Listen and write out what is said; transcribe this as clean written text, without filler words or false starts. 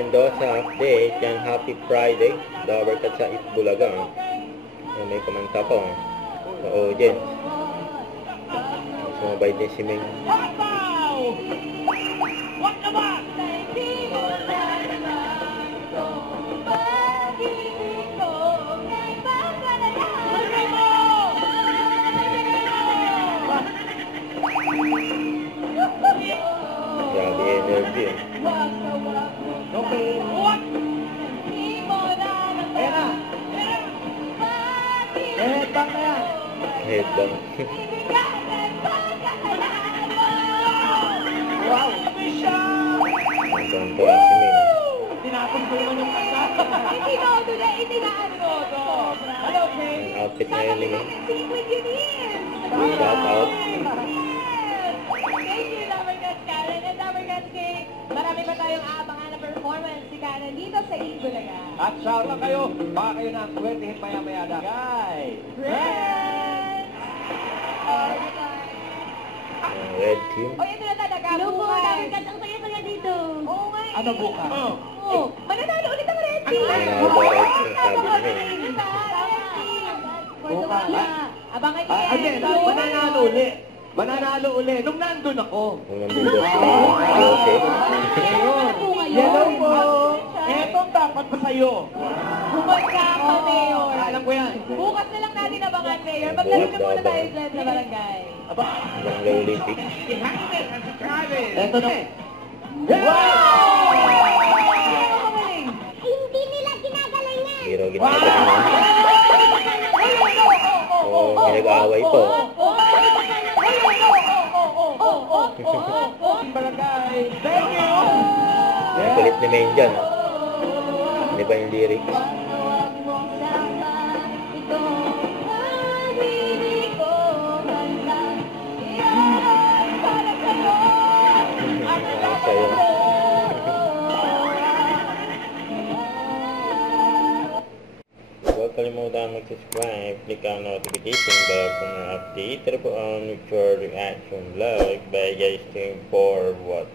Mendoza update. Yan, happy Friday. Dabar ka sa Itbulaga. Yan, may kumanta po. Sa audience. Sumabay din si Ming. What naman? Grabe energy. Okay. What? Ayan na. Headbang na yan. Headbang. Wow. Ang tuwa si Ming. Tinapon ko naman yung kasa. Hindi na ano. Hello, okay. Ang outfit ngayon ni Ming. Shout Shout out. Thank you, Lovercats Karen and Lovercats Cake. Marami pa tayong aabangan na performance si Karen dito sa Itbulaga. At shout out kayo. Baka kayo na ang swertihin maya-maya na. Guys. Ang red team. O, ito na talaga. Hello po, Bukas. Lovercats, ang saya-saya dito. Oo nga eh. Ano bukas? Oo. Mananalo ulit ang red team. Ano ba red team, sabi ni Ming. Diba? Red team. Bukas. Abangan niyo yan. Again, mananalo uli. Mananalo uli. Nung nandun ako. Kung nandun daw si Jose. Hello po. Etong dapat pa sa'yo. Bumagka ka, Mayor. Alam ko yan. Bukas na lang natin abangan, Mayor. Maglaro na muna tayo dyan sa barangay. Aba. Barangay Olympics. Eto na. Wow! Magaling. Hindi nila ginagalingan. Hero ginagawa na. Oo, pinag-aaway po. Barangay. Thank you. Ang kulit ni Ming dyan. Hindi ba yung lyrics? Sa'yo. Huwag kalimutan mag-subscribe, click ang notification bell for more update. Tara po on with your reaction vlog by guys team for what?